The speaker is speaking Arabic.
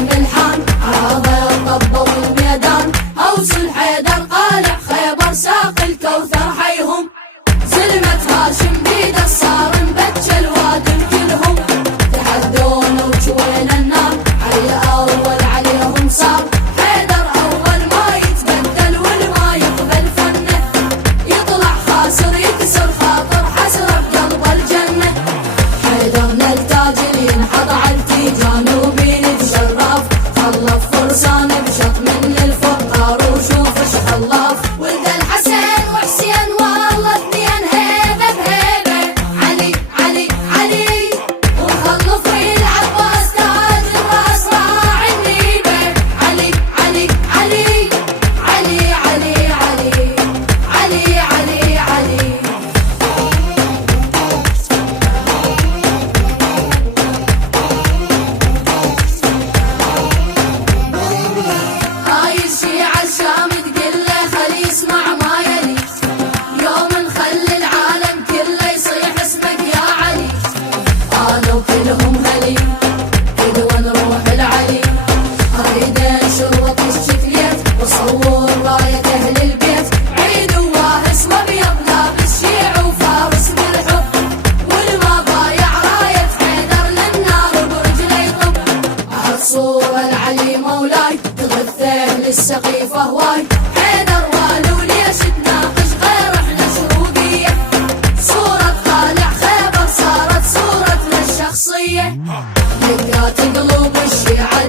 ملحان عرض الطب والميدان هوس الحيدر قالع خيبر ساق الكوثر حيهم زلمة هاشم بيد الصارم بتش الوادم كلهم تحدون وشوين النار علي أول عليهم صار حيدر أول ما يتبدل والما يقبل فنه يطلع خاسر يكسر خاطر حسرة بقلب الجنة حيدر نلتاج ينحض عالتي جانوبي نتشرف خلف فرسان بشط من الفقار وشوف اش خلاف ولد الحسن وحسين والله اثنين هيبة بهيبة علي علي علي وخلف العباس تاج الراس راعي النيبة علي علي علي علي علي علي علي علي علي هاي الشيعة الشام تقله خلي يسمع ما يلي يوم نخلي العالم كله يصيح اسمك يا علي انا وكلهم هلي قدوة نروح العلي اريد انشر الشكليت واصور راية اهل البيت عيد وواهس وابيض لابس شيع وفارس بالحب والما بايع راية حيدر للنار برجله يطب احط صورة العلي مولاي تغثه للسقيفة هواي حيدر والو ليش تناقش غير احنا شروقية صورة طالع خيبر صارت صورتنا الشخصية نقات قلوب الشيعة